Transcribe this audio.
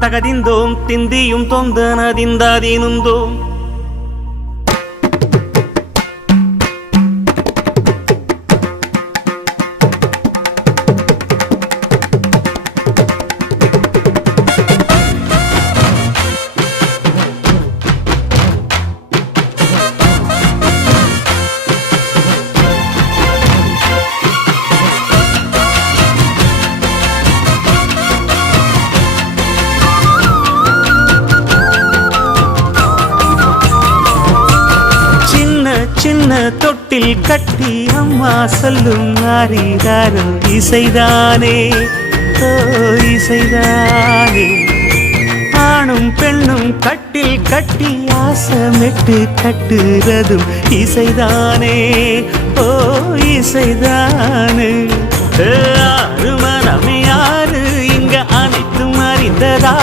தகதிந்தோம் திந்தியும் தொந்தனதிந்தாதீனுந்தோம் சின்ன தொட்டில் கட்டி அம்மா சொல்லும் நாரிதாரும் இசைதானே ஓ இசைதானே ஆணும் பெண்ணும் கட்டில் கட்டி ஆசமிட்டு கட்டுறதும் இசைதானே ஓ இசைதானே ஆறு மனமே யாரு இங்க அனைத்தும் அறிந்ததா